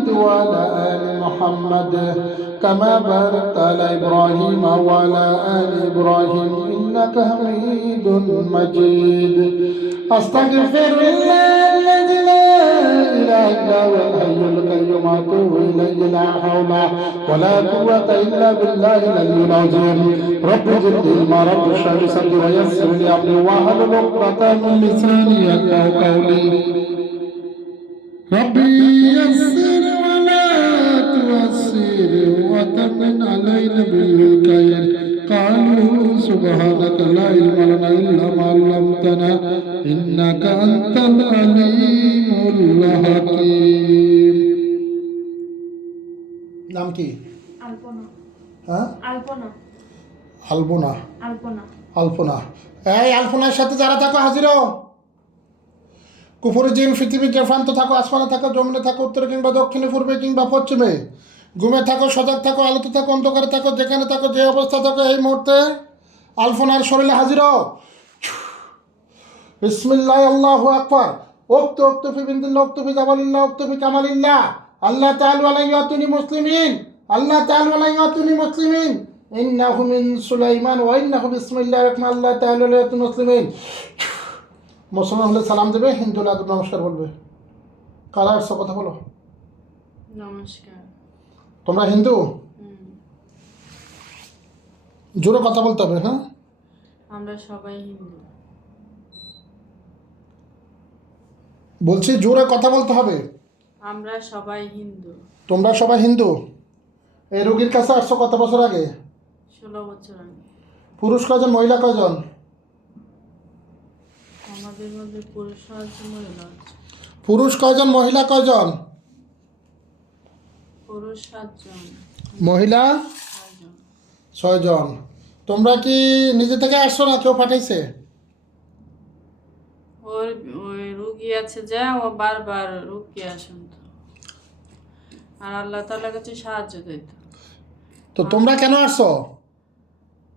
محمد وعلى آل محمد كما باركت على إبراهيم وعلى آل إبراهيم إنك حميد مجيد. أستغفر الله الذي لا إله إلا هو الحي القيوم أتوب إليه لا حول ولا قوة إلا بالله العلي العظيم. رب زد علما رب لي صدري ويسر لي أمري واحلل عقدة من لساني يفقهوا قولي. ربي يسر وتمن علينا بالخير قالوا سبحانك لا علم لنا الا ما علمتنا انك انت العليم الحكيم নাম কি আলপনা হ্যাঁ আলপনা আলপনা আলপনা আলপনা এই আলপনার সাথে যারা থাকো হাজির হও কুফুরি জিন পৃথিবীর যে প্রান্ত থাকো আসমানে থাকো জমিনে থাকো উত্তরে কিংবা দক্ষিণে পূর্বে কিংবা পশ্চিমে ঘুমে থাকো, সজাগ থাকো, আলোতে থাকো, অন্ধকারে থাকো, যেখানে থাকো, যে অবস্থা থাকো, এই মুহূর্তে আলফোনার শরীরে হাজির বিসমিল্লাহ, আল্লাহু আকবার। ওক্ত ওক্ত ফি বিন্দিন ওক্ত ফি জাবালিল্লাহ ওক্ত ফি কামালিল্লাহ। আল্লাহ তাআলা আলাইয়াতুনি মুসলিমিন। আল্লাহ তাআলা আলাইয়াতুনি মুসলিমিন। ইন্নাহু মিন সুলাইমান ওয়া ইন্নাহু বিসমিল্লাহির রহমানির আল্লাহ তাআলা আলাইয়াতুনি মুসলিমিন। মুসলমান হলে সালাম দেবে, হিন্দু হলে নমস্কার বলবে। কারা কথা বলো? নমস্কার। তোমরা হিন্দু? জোরে কথা বলতে হবে হ্যাঁ? আমরা সবাই হিন্দু। বলছি জোরে কথা বলতে হবে। আমরা সবাই হিন্দু। তোমরা সবাই হিন্দু? এই রোগীর কাছে আসছো কত বছর আগে? ষোলো বছর আগে। পুরুষ কয়জন মহিলা কয়জন? আমাদের মধ্যে পুরুষ আছে মহিলা পুরুষ কয়জন মহিলা কয়জন? পুরুষ সাতজন। মহিলা? ছয়জন। তোমরা কি নিজে থেকে আসছো না? কেউ পাঠাইছে? ওর ওই রুগী আছে যা ও বারবার রুগী আসুন আর আল্লাহ কাছে সাহায্য দিত তো তোমরা কেন আসছো?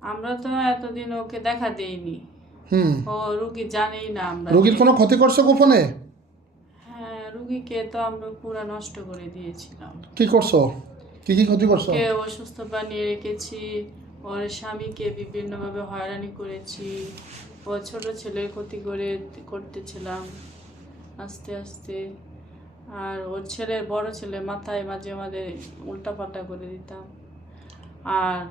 আমরা তো এতদিন ওকে দেখা দেইনি। হুম। ও রুগী জানেই না আমরা। রোগীর কোনো ক্ষতি করছ গোপনে? রুগীকে তো আমরা পুরা নষ্ট করে দিয়েছিলাম। কি করছ? কি কি ক্ষতি করছ? কে অসুস্থ বানিয়ে রেখেছি ওর স্বামীকে বিভিন্নভাবে হয়রানি করেছি ও ছোট ছেলের ক্ষতি করে করতেছিলাম আস্তে আস্তে। আর ওর ছেলের বড় ছেলে মাথায় মাঝে মাঝে উল্টাপাল্টা করে দিতাম। আর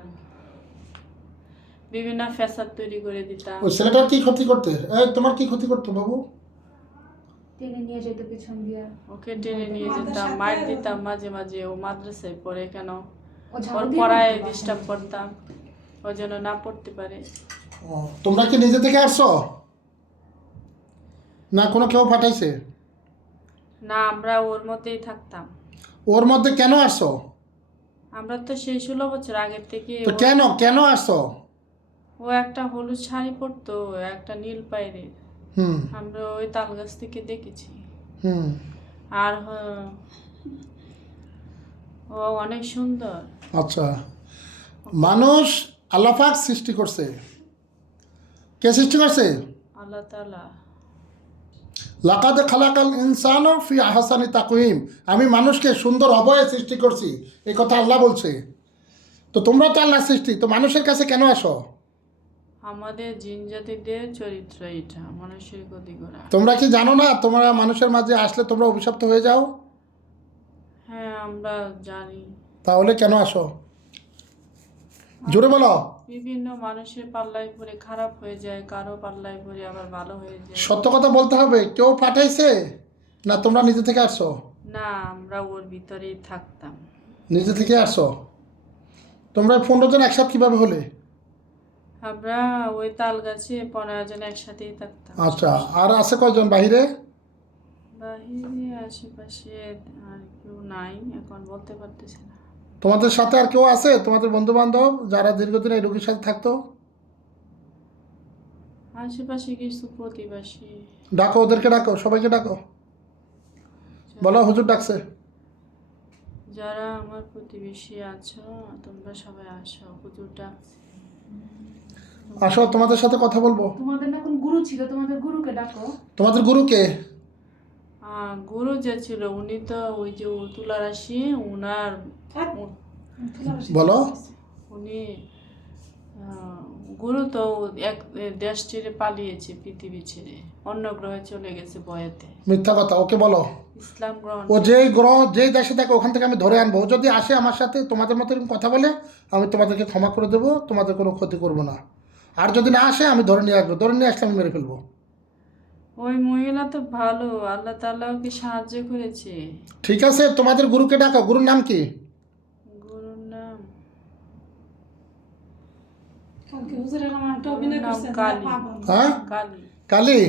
বিভিন্ন ফ্যাসাদ তৈরি করে দিতাম। ওই ছেলেটার কি ক্ষতি করতে? তোমার কি ক্ষতি করতো বাবু? টেনে নিয়ে যেত পিছন দিয়া। ওকে টেনে নিয়ে যেতাম মার দিতাম মাঝে মাঝে ও মাদ্রাসায় পড়ে কেন? ওর পড়ায় ডিস্টার্ব করতাম ও যেন না পড়তে পারে। তোমরা কি নিজে থেকে আসছো? না কোনো কেউ পাঠাইছে? না আমরা ওর মধ্যেই থাকতাম। ওর মধ্যে কেন আসছো? আমরা তো সেই ষোলো বছর আগের থেকে তো কেন কেন আসছো? ও একটা হলুদ শাড়ি পরতো একটা নীল পায়রে হুম আমরা ওই তাল গাছ থেকে দেখেছি। হুম। আর ও অনেক সুন্দর। আচ্ছা। মানুষ আল্লাপাক সৃষ্টি করছে। কে সৃষ্টি করছে? আল্লাহ তালা লাকাদ খালাকাল ইনসান ফি আহসানি তাকুইম আমি মানুষকে সুন্দর অবয়ে সৃষ্টি করছি। এই কথা আল্লাহ বলছে। তো তোমরা তো আল্লাহ সৃষ্টি। তো মানুষের কাছে কেন আসো? আমাদের জিন জাতিদের চরিত্র এটা মানুষের ক্ষতি করা। তোমরা কি জানো না তোমরা মানুষের মাঝে আসলে তোমরা অভিশপ্ত হয়ে যাও? হ্যাঁ আমরা জানি। তাহলে কেন আসো? জোরে বলো। বিভিন্ন মানুষের পাল্লায় পরে খারাপ হয়ে যায় কারও পাল্লায় পরে আবার ভালো হয়ে যায়। সত্য কথা বলতে হবে কেউ পাঠাইছে? না তোমরা নিজে থেকে আসছো না আমরা ওর ভিতরেই থাকতাম। নিজে থেকে আসছো তোমরা পনেরো জন একসাথে কীভাবে হলে? আমরা ওই তাল গাছে পনেরো জন একসাথেই থাকতাম। আচ্ছা আর আছে কয়জন বাহিরে? বাহিরে আশেপাশে আর কেউ নাই এখন বলতে পারতেছি না। তোমাদের সাথে আর কেউ আছে? তোমাদের বন্ধু বান্ধব যারা দীর্ঘদিন এই রোগীর সাথে থাকতো? আশেপাশে কিছু প্রতিবাসী ডাকো ওদেরকে ডাকো সবাইকে ডাকো। বলো হুজুর ডাকছে। যারা আমার প্রতিবেশী আছো তোমরা সবাই আসো হুজুর ডাকছে আসো তোমাদের সাথে কথা বলব। তোমাদের না কোন গুরু ছিল? তোমাদের গুরুকে ডাকো। তোমাদের গুরুকে? গুরু যে ছিল উনি তো ওই যে তুলা রাশি উনার বলো। উনি গুরু তো এক দেশ ছেড়ে পালিয়েছে পৃথিবী ছেড়ে। অন্য গ্রহে চলে গেছে বয়েতে। মিথ্যা কথা ওকে বলো। ইসলাম গ্রহণ ও যেই গ্রহ যেই দেশে থাকে ওখান থেকে আমি ধরে আনব। যদি আসে আমার সাথে তোমাদের মতো এরকম কথা বলে আমি তোমাদেরকে ক্ষমা করে দেবো তোমাদের কোনো ক্ষতি করব না। আর যদি না আসে আমি ধরে নিয়ে আসব ধরে নিয়ে আসলে আমি মেরে ফেলব। ওই মহিলা তো ভালো আল্লাহ তাআলা ওকে সাহায্য করেছে? ঠিক আছে তোমাদের গুরুকে ডাকো গুরুর নাম কি? গুরুর নাম? কালকে হুজুরের আমার একটা অভিনয় নাম করছেন কালী। হ্যাঁ কালী। কালী?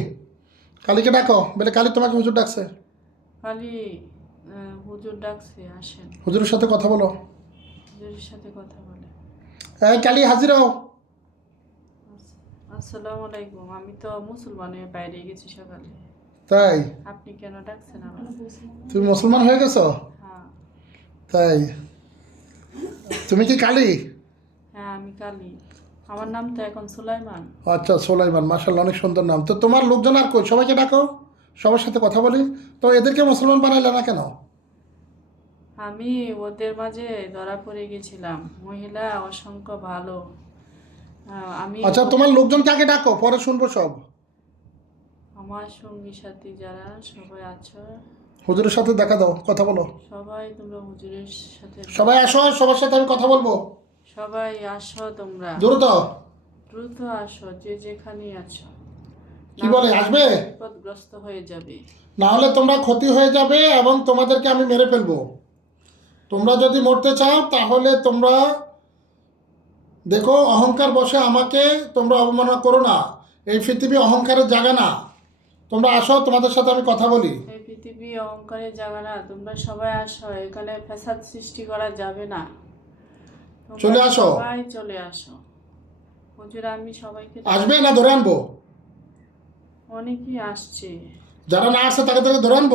কালীকে ডাকো বলে কালী তোমাকে হুজুর ডাকছে। কালী হুজুর ডাকছে আসেন। হুজুরের সাথে কথা বলো। হুজুরের সাথে কথা বলে। এই কালী হাজির হও। আসসালামু আলাইকুম। আমি তো মুসলমান হয়ে বাইরে গেছি সকালে। তাই? আপনি কেন ডাকছেন তুমি মুসলমান হয়ে গেছো? হ্যাঁ। তাই? তুমি কি কালী? হ্যাঁ আমি কালী। আমার নাম তো এখন সুলাইমান। আচ্ছা সোলাইমান মার্শাল্লাহ অনেক সুন্দর নাম। তো তোমার লোকজন আর কই? সবাইকে ডাকো। সবার সাথে কথা বলি। তো এদেরকে মুসলমান বানাইলে না কেন? আমি ওদের মাঝে ধরা পড়ে গেছিলাম। মহিলা অসংখ্য ভালো। আমি আচ্ছা তোমার লোকজন আগে ডাকো? পরে শুনব সব। আমার সঙ্গী সাথী যারা সবাই আছো। হুজুরের সাথে দেখা দাও কথা বলো। সবাই তোমরা হুজুরের সাথে সবাই আসো সবার সাথে আমি কথা বলব। সবাই আসো তোমরা। দ্রুত। দ্রুত আসো যে যেখানে আছো। কি বলে, আসবে? বিপদগ্রস্ত হয়ে যাবে। না হলে তোমরা ক্ষতি হয়ে যাবে এবং তোমাদেরকে আমি মেরে ফেলব। তোমরা যদি মরতে চাও তাহলে তোমরা দেখো অহংকার বসে আমাকে তোমরা অবমাননা করো না। এই পৃথিবী অহংকারের জায়গা না। তোমরা আসো তোমাদের সাথে আমি কথা বলি। এই পৃথিবী অহংকারের জায়গা না তোমরা সবাই আসো এখানে ফ্যাসাদ সৃষ্টি করা যাবে না। তোমরা চলে আসো। সবাই চলে আসো। হুজুর আমি সবাইকে আসবে না ধরে আনব? অনেকেই আসছে। যারা না আসছে তাকে তাকে ধরে আনব?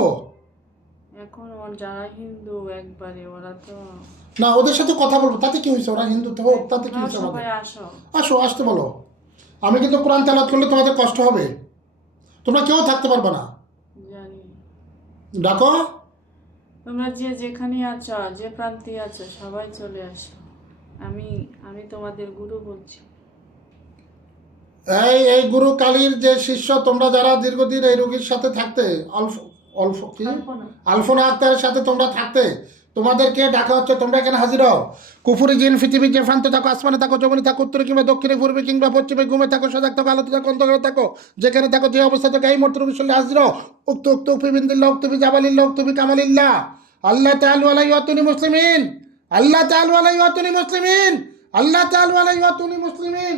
এখন ওর যারা হিন্দু একবারে ওরা তো না ওদের সাথে কথা বলব। তাতে কি হয়েছে? ওরা হিন্দু তো হোক তাতে কি হয়েছে সবাই আমাদের আসো। আসো আসতে বলো। আমি কিন্তু কোরআন তেলাত করলে তোমাদের কষ্ট হবে। তোমরা কেউ থাকতে পারবে না। ডাকো। তোমরা যে যেখানে আছো যে প্রান্তে আছো সবাই চলে আসো। আমি আমি তোমাদের গুরু বলছি। এই এই গুরু কালীর যে শিষ্য তোমরা যারা দীর্ঘদিন এই রোগীর সাথে থাকতে অল্প অল্প কি? আলফোনা আক্তারের সাথে তোমরা থাকতে তোমাদেরকে ডাকা হচ্ছে, তোমরা এখানে হাজির হও। কুফুরি জিন পৃথিবীর যে প্রান্তে থাকো, আসমানে থাকো, জমিনে থাকো, উত্তরে কিংবা দক্ষিণে, পূর্বে কিংবা পশ্চিমে ঘুমে থাকো, সজাগ থাকো, আলোতে থাকো, অন্ধকারে থাকো, যেখানে থাকো, যে অবস্থা থাকো, এই মুহূর্তে রবি সাল্লাহ হাজির হও। উক্ত উক্ত উপিবিন্দিল্লা উক্তবি জাবালিল্লা উক্তবি কামালিল্লা আল্লাহ তালু আলাই ওয়াতুনি মুসলিমিন। আল্লাহ তালু আলাই ওয়াতুনি মুসলিমিন। আল্লাহ তালু আলাই ওয়াতুনি মুসলিমিন।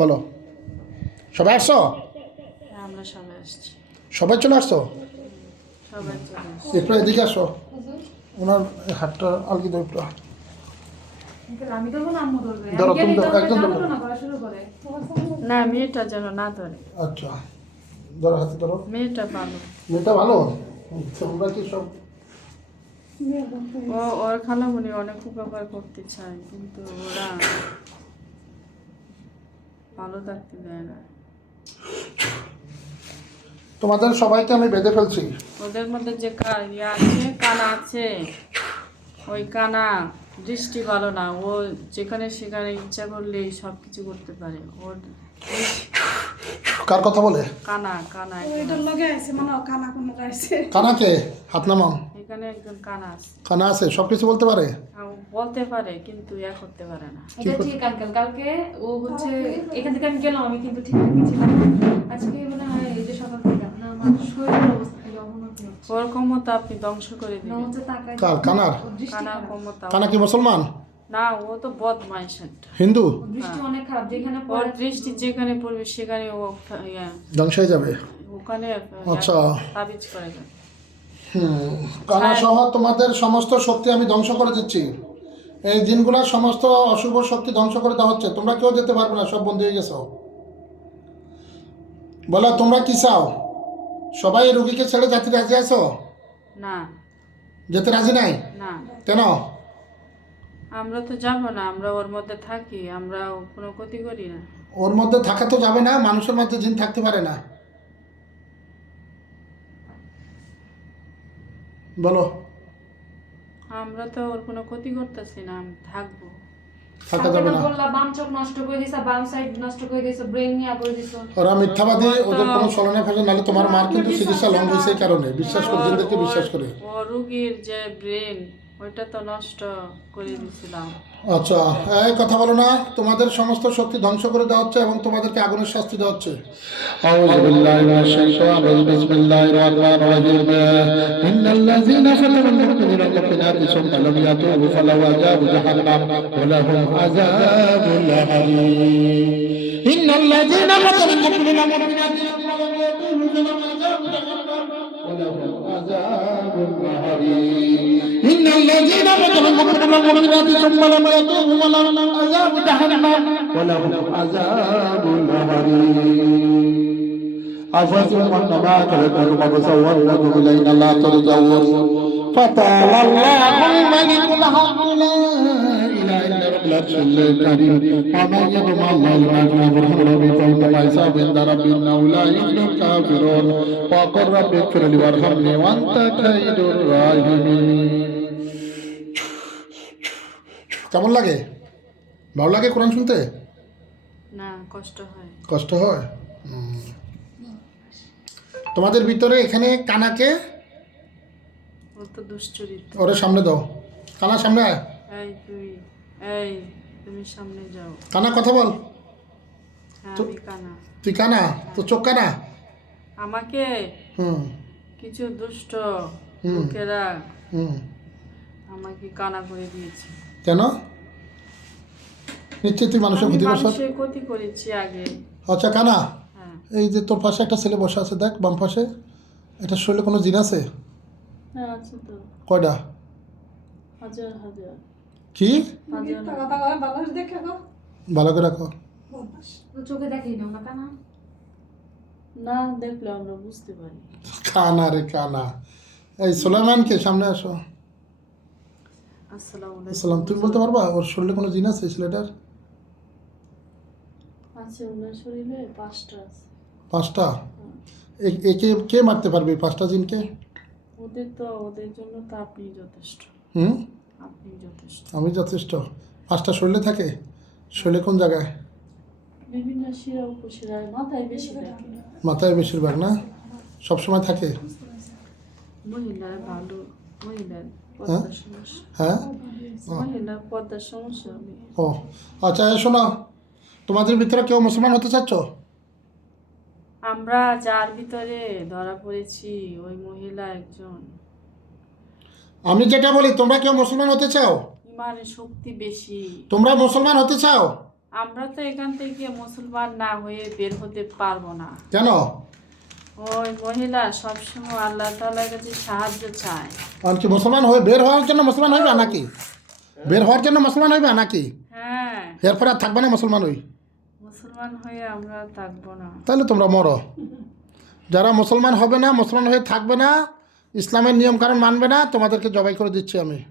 বলো। সবাই আসছো? হ্যাঁ, আমরা সবাই সবাই চলে আসছো? একটু এদিকে আসো। ওনার হাতটা আলগি দাও একটু। ধরো, তুমি একদম না মেয়েটা যেন না ধরে। আচ্ছা ধরো হাতে ধরো। মেয়েটা ভালো। মেয়েটা ভালো? তোমরা কি সব ও ওর খালামুনি অনেক উপকার করতে চায় কিন্তু ওরা ভালো থাকতে দেয় না। তোমাদের সবাইকে আমি বেঁধে ফেলছি। ওদের মধ্যে যে ইয়ে আছে কানা আছে ওই কানা দৃষ্টি ভালো না। ও যেখানে সেখানে ইচ্ছা করলেই সব কিছু করতে পারে। ওর কার কথা বলে? কানা কানা একজন লগে আছে মানে কানা কোনো আছে। কানাকে? হাত নামাও। এখানে একজন কানা আছে। কানা আছে সব কিছু বলতে পারে? বলতে পারে কিন্তু ইয়া করতে পারে না। এটা ঠিক আঙ্কেল কালকে ও হচ্ছে এখান থেকে আমি গেলাম আমি কিন্তু ঠিক ছিলাম আজকে মনে হয় এই যে সকাল থেকে না আমার শরীরের অবস্থা ওর ক্ষমতা আপনি ধ্বংস করে দিবেন। কানার? ওর কানা ক্ষমতা কানা কি মুসলমান? না ও তো বদমাইশ একটা হিন্দু? দৃষ্টি অনেক খারাপ যেখানে পড়ে দৃষ্টি যেখানে পড়বে সেখানে ও ধ্বংস হয়ে যাবে? ওখানে আচ্ছা। তাবিজ করে হুম কানা সহ তোমাদের সমস্ত শক্তি আমি ধ্বংস করে দিচ্ছি। এই দিনগুলো সমস্ত অশুভ শক্তি ধ্বংস করে দেওয়া হচ্ছে। তোমরা কেউ যেতে পারবে না সব বন্ধ হয়ে গেছো। বলো তোমরা কি চাও? সবাই রুগীকে ছেড়ে যাতে রাজি আছো? না। যেতে রাজি নাই? না। কেন? আমরা তো যাব না আমরা ওর মধ্যে থাকি আমরা কোনো ক্ষতি করি না। ওর মধ্যে থাকা তো যাবে না মানুষের মধ্যে জিন থাকতে পারে না। বলো। আমরা তো ওর কোনো ক্ষতি করতেছি না আমি থাকব। থাকা যাবে না। বললা বাম চোখ নষ্ট করে দিছে বাম সাইড নষ্ট করে দিছে ব্রেন নিয়ে করে দিছো। ওরা মিথ্যাবাদী ওদের কোনো চলনা ফসল নাহলে তোমার মার কিন্তু চিকিৎসা লং হয়েছে এই কারণে। বিশ্বাস করে জিনদেরকে বিশ্বাস করে। ও রুগীর যে ব্রেন ওইটা তো নষ্ট করে দিয়েছিলাম। আচ্ছা এই কথা বলো না তোমাদের সমস্ত শক্তি ধ্বংস করে দেওয়া হচ্ছে এবং তোমাদেরকে আগুনের শাস্তি দেওয়া হচ্ছে। আউযু বিল্লাহি বিসমিল্লাহির রাহমানির রাহিম ইন্নাল্লাযীনা ফাতানুল মুমিনিনা ওয়াল মুমিনাতি ইয়াতুবু ফালাহুম আযাবু জাহান্নাম ওয়া লাহুম আযাবুল হামীম ইন্নাল্লাযীনা ফাতানুল মুমিনিনা ওয়াল মুমিনাতি ইয়াতুবু ফালাহুম আযাবু জাহান্নাম ওয়া লাহুম আযাবুল الذين فتنوا المؤمنين والمؤمنات ثم لم يتوبوا فلهم عذاب جهنم ولهم عذاب الحريق أفزعم أنما خلقكم وتصوركم إلينا لا ترجعون فتعالى الله الملك الحق لا إله إلا رب العرش الكريم ومن يقم الله لما في برهان ربي فإنما حساب عند ربي إنه لا يفلح الكافرون وقل رب اغفر لي وارحمني وأنت خير الراحمين কেমন লাগে? ভালো লাগে কোরআন শুনতে? না কষ্ট হয়। কষ্ট হয়? তোমাদের ভিতরে এখানে কানাকে ও তো দুশ্চরিত্র। ওরে সামনে দাও। কানা সামনে আয়। তুই এই তুমি সামনে যাও। কানা কথা বল। হ্যাঁ তুই কানা? তো চোখ কানা? আমাকে? হুম। কিছু দুষ্ট। লোকেরা হুম। আমাকে কানা করে দিয়েছে। কেন? নিশ্চয়ই তুই মানুষের ক্ষতি করছ ক্ষতি করেছি আগে। আচ্ছা কানা হ্যাঁ। এই যে তোর পাশে একটা ছেলে বসে আছে দেখ বাম পাশে। এটা শরীরে কোনো জিন আছে? হ্যাঁ কয়টা? হাজার হাজার। কি? ভালো করে দেখে গো ভালো করে রাখো। চোখে দেখেই না কানা। না দেখলে আমরা বুঝতে পারি। কানা রে কানা। এই সোলাইমানকে সামনে আসো। আসসালামু তুমি বলতে পারবা ওর শরীরে কোনো জিন আছে ছেলেটার? আছে ওনার শরীরে পাঁচটা আছে। পাঁচটা? একে কে মারতে পারবে পাঁচটা জিনকে? ওদের তো ওদের জন্য তো আপনি যথেষ্ট। হুম? আপনি যথেষ্ট। আমি যথেষ্ট। পাঁচটা শরীরে থাকে? শরীরে কোন জায়গায়? বিভিন্ন শিরা উপশিরা মাথায় বেশি থাকে। মাথায় বেশিরভাগ না? সবসময় থাকে? মহিলার ভালো মহিলার হ্যাঁ? হ্যাঁ? ও আচ্ছা শোনো তোমাদের ভিতরে কেউ মুসলমান হতে চাচ্ছ? আমরা যার ভিতরে ধরা পড়েছি ওই মহিলা একজন। আমি যেটা বলি তোমরা কেউ মুসলমান হতে চাও? ইমানের শক্তি বেশি। তোমরা মুসলমান হতে চাও? আমরা তো এখান থেকে মুসলমান না হয়ে বের হতে পারব না। কেন? ওই মহিলা সবসময় আল্লাহ তালার কাছে সাহায্য চায়। কি মুসলমান হয়ে বের হওয়ার জন্য মুসলমান হইবে নাকি? বের হওয়ার জন্য মুসলমান হইবে নাকি? হ্যাঁ। এরপরে আর থাকবে না মুসলমান হই? মুসলমান হয়ে আমরা থাকব না। তাহলে তোমরা মরো। যারা মুসলমান হবে না মুসলমান হয়ে থাকবে না ইসলামের নিয়ম কারণ মানবে না তোমাদেরকে জবাই করে দিচ্ছি আমি।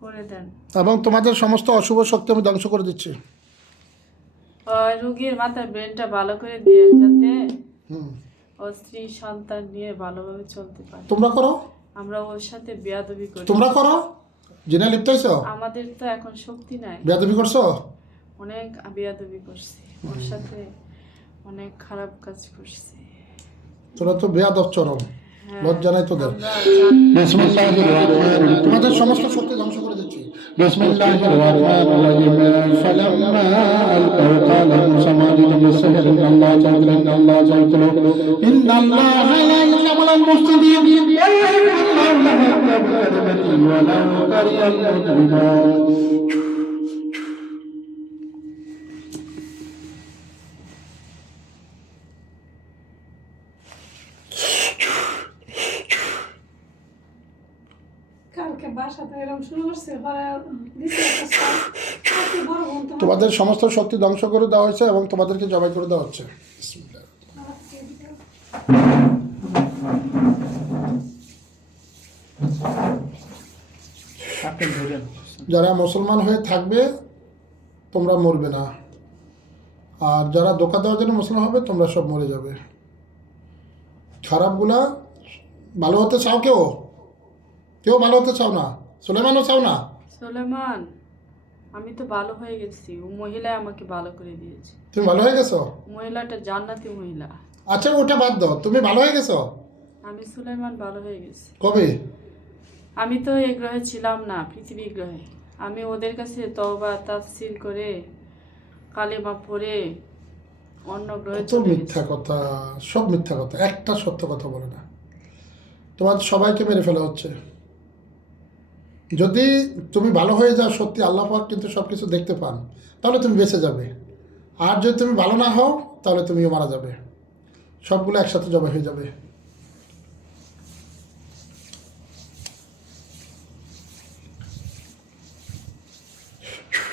করে দেন। এবং তোমাদের সমস্ত অশুভ শক্তি আমি ধ্বংস করে দিচ্ছি। রুগীর মাথার ব্রেনটা ভালো করে দিয়ে যাতে ও স্ত্রী সন্তান নিয়ে ভালোভাবে চলতে পারে। তোমরা করো। আমরা ওর সাথে বেয়াদবি করি। তোমরা করো। জিনা লিপ্ত হয়েছো? আমাদের তো এখন শক্তি নাই। বেয়াদবি করছ? অনেক বেয়াদবি করছি। ওর সাথে অনেক খারাপ কাজ করছি। তোরা তো বেয়াদব চরম। লজ্জা নাই তোদের আমরা জানি- তোমাদের সমস্ত শক্তি ধ্বংস করে দিচ্ছি بسم الله الرحمن الرحيم فلما ألقوا قال موسى ما جئتم بالسحر إن الله جعل إن الله جعل إن الله لا يعلم المفسدين ويحب الله بكلمته ولو كره المجرمون তোমাদের সমস্ত শক্তি ধ্বংস করে দেওয়া হয়েছে এবং তোমাদেরকে জবাই করে দেওয়া হচ্ছে। যারা মুসলমান হয়ে থাকবে তোমরা মরবে না। আর যারা ধোকা দেওয়ার জন্য মুসলমান হবে তোমরা সব মরে যাবে। খারাপগুলা ভালো হতে চাও কেউ? কেউ ভালো হতে চাও না? সুলেমানও চাও না সোলেমান আমি তো ভালো হয়ে গেছি। ও মহিলা আমাকে ভালো করে দিয়েছে। তুমি ভালো হয়ে গেছো? মহিলাটা জান্নাতি মহিলা। আচ্ছা ওটা বাদ দাও। তুমি ভালো হয়ে গেছো? আমি সুলেমান ভালো হয়ে গেছি। কবে? আমি তো এই গ্রহে ছিলাম না পৃথিবী গ্রহে। আমি ওদের কাছে তওবা তাফসিল করে কালেমা পড়ে অন্য গ্রহে গেছি মিথ্যা কথা সব মিথ্যা কথা একটা সত্য কথা বলে না। তোমার সবাইকে মেরে ফেলা হচ্ছে। যদি তুমি ভালো হয়ে যাও সত্যি আল্লাহ পাক কিন্তু সব কিছু দেখতে পান তাহলে তুমি বেঁচে যাবে। আর যদি তুমি ভালো না হও তাহলে তুমিও মারা যাবে। সবগুলো একসাথে জবা হয়ে যাবে।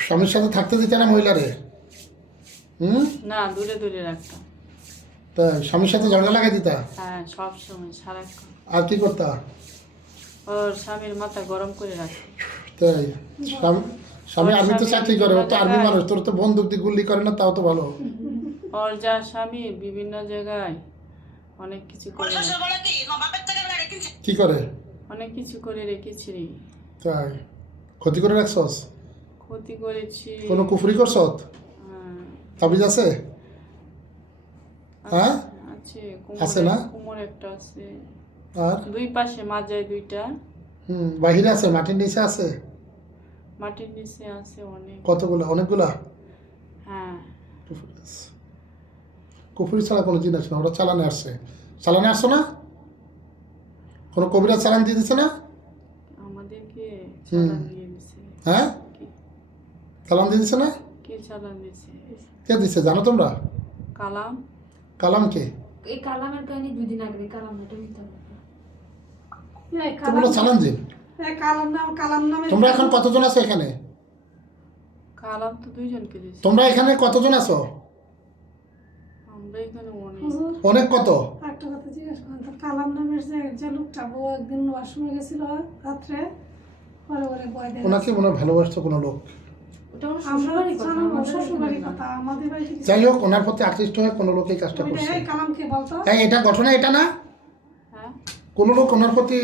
স্বামীর সাথে থাকতে দিতে না মহিলারে? হুম? না দূরে দূরে রাখতাম তা স্বামীর সাথে ঝগড়া লাগাই দিতা? হ্যাঁ সব সময় সারাক্ষণ। আর কি করতা? ওর স্বামীর মাথা গরম করে রাখি। তাই? স্বামী আর্মি তো চাকরি করে ও তো আর্মি মানুষ তোর তো বন্দুক দিয়ে গুলি করে না তাও তো ভালো। ওর যা স্বামী বিভিন্ন জায়গায় অনেক কিছু করে। কি? করে? অনেক কিছু করে রেখেছি রে। তাই? ক্ষতি করে রাখছস? ক্ষতি করেছি। কোনো কুফরি করছত হ্যাঁ, তাবিজ আছে? হ্যাঁ? আছে আছে না? কোমর একটা আছে। আর? দুই পাশে মাজায় দুইটা। হুম বাহিরে আছে মাটির নিচে আছে? মাটির নিচে আছে অনেক। কতগুলা? অনেকগুলা? হ্যাঁ। কুফরি। ছাড়া কোনো জিনিস না ওরা চালানে আসছে। চালানে আসছো না? কোনো কবিরা চালান দিয়ে দিছে না? আমাদেরকে হুম। চালান দিয়ে দিছে। হ্যাঁ? চালান দিয়ে দিছে না? কে চালান দিছে? কে দিছে জানো তোমরা? কালাম। কালাম কে? এই কালামের কাহিনী দুই দিন আগে কালাম এটা তোমরা চালান নামে তোমরা এখন কতজন আছো এখানে? তোমরা এখানে কতজন আছো? অনেক। কত? একটা কথা জিজ্ঞেস করেন তো কালাম নামের যে যে লোকটা বউ একদিন ওয়াশরুমে গেছিল রাত্রে পরে ওরে বয় দেয় ওনাকে মনে ভালোবাসতো কোনো লোক। যাই হোক ওনার প্রতি আকৃষ্ট হয়ে কোনো লোক এই কাজটা করছে। এটা ঘটনা এটা না? হ্যাঁ। কোনো লোক ওনার প্রতি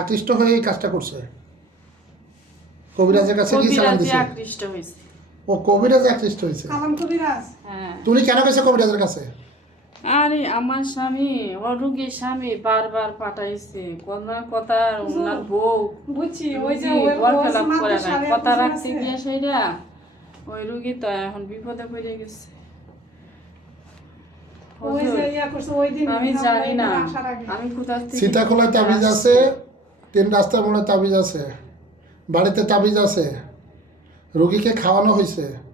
আকৃষ্ট হয়ে এই কাজটা করছে। কবিরাজের কাছে কি সালাম দিছে? আকৃষ্ট হয়েছে। ও কবিরাজে আকৃষ্ট হয়েছে? কালাম কবিরাজ। হ্যাঁ। তুমি কেন গেছে কবিরাজের কাছে? আরে আমার স্বামী ও রুগীর স্বামী বারবার পাঠাইছে। কোনার কথা ওনার বউ বুঝছি ওই যে কথা রাখতে। গিয়ে সেইটা ওই রুগী তো এখন বিপদে পড়ে গেছে ওই যে ইয়া করছে ওই দিন আমি আমরা জানি না। এখানে আসার আগে। আমি কোথা থেকে সীতাখোলায় তাবিজ আছে তিন রাস্তার মোড়ে তাবিজ আছে। বাড়িতে তাবিজ আছে। রুগীকে খাওয়ানো হয়েছে।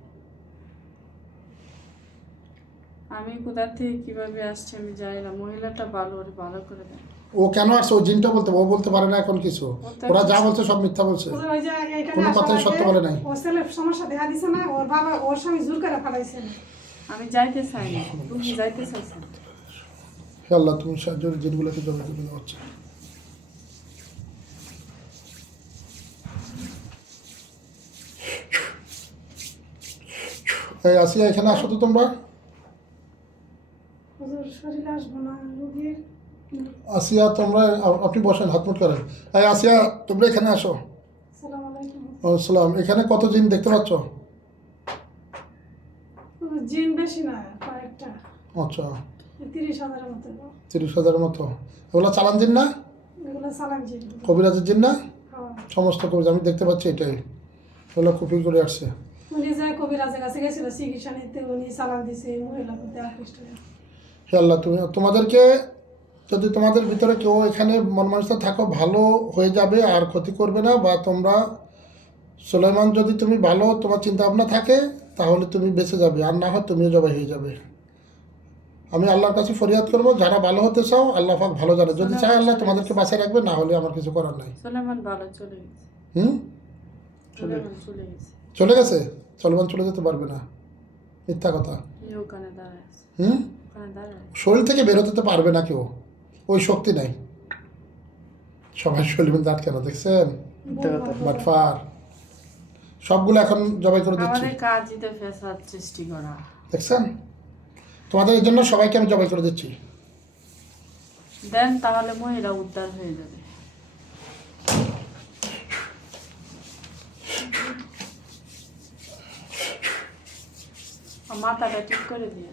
আমি কোথা থেকে কীভাবে আসছে আমি জানি না। মহিলাটা ভালো ওরে ভালো করে দেয় ও কেন আসছে? ও জিনটা বলতে ও বলতে পারে না এখন কিছু। ওরা যা বলছে সব মিথ্যা বলছে। ওই যে- ওই যে এখানে কোনো কথাই সত্য বলে নাই। ওর সমস্যা দেখা দিছে না ওর বাবা ওর স্বামী জোর করে ফেলাইছে। আমি যাইতে চাই না। রুগী যাইতে চাইছে? হে আল্লাহ তুমি সাহায্য জিনগুলোকে জমা করে হচ্ছে। এই আসিয়া এখানে আসো তো তোমরা। আসিয়া তোমরা আপনি বসেন হাত মুট করেন এই আসিয়া তোমরা এখানে আসো। সালাম এখানে কত জিন দেখতে পাচ্ছ? জিন বেশি না কয়েকটা। আচ্ছা। তিরিশ হাজারের মতো। তিরিশ হাজারের মতো। ওগুলো চালান জিন না? এগুলো জিন। কবিরাজের জিন না? হ্যাঁ। সমস্ত কবিরাজ আমি দেখতে পাচ্ছি এটাই। হলো কুপি করে আসছে। উনি যে কবিরাজের কাছে গেছিল চিকিৎসা নিতে উনি চালান দিছে এই মহিলা আকৃষ্ট হে আল্লাহ তুমি তোমাদেরকে যদি তোমাদের ভিতরে কেউ এখানে মন মানুষটা থাকো ভালো হয়ে যাবে আর ক্ষতি করবে না বা তোমরা সুলাইমান যদি তুমি ভালো তোমার চিন্তা ভাবনা থাকে তাহলে তুমি বেঁচে যাবে আর না হয় তুমিও জবাই হয়ে যাবে। আমি আল্লাহর কাছে ফরিয়াদ করব যারা ভালো হতে চাও আল্লাহ পাক ভালো জানে। যদি চায় আল্লাহ তোমাদেরকে বাঁচিয়ে রাখবে না হলে আমার কিছু করার নাই। সোলেমান ভালো চলে গেছে। হুম? চলে গেছে। চলমান চলে যেতে পারবে না। মিথ্যা কথা। হুম। শরীর থেকে বেরোতে তো পারবে না কেউ। ওই শক্তি নাই। সবাই শরীর দাঁত কেন দেখছেন? বাটফার সবগুলো এখন জবাই করে দিচ্ছি। আমাদের কাজই তো সৃষ্টি করা। দেখছেন? তোমাদের জন্য সবাইকে আমি জবাই করে দিচ্ছি। দেন তাহলে মহিলা উদ্ধার হয়ে যাবে। মাথাটা ঠিক করে দিয়ে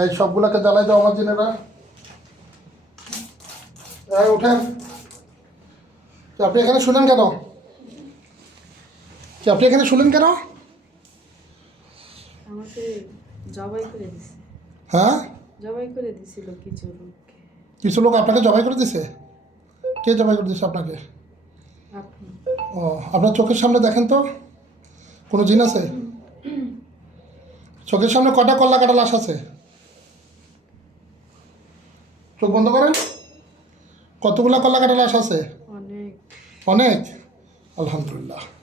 এই সবগুলাকে জ্বালাই দাও আমার জিনেরা। এই উঠেন। আপনি এখানে শুনেন কেন? কি আপনি এখানে শুনেন কেন? জবাই করে দিছে। হ্যাঁ? জবাই করে দিছিল কিছু লোককে। কিছু লোক আপনাকে জবাই করে দিছে? কে জবাই করে দিছে আপনাকে? ও আপনার চোখের সামনে দেখেন তো? কোনো জিন আছে? চোখের সামনে কটা কল্লা কাটা লাশ আছে? চোখ বন্ধ করেন। কতগুলা কলা কাটা লাশ আছে? অনেক। অনেক? আলহামদুলিল্লাহ।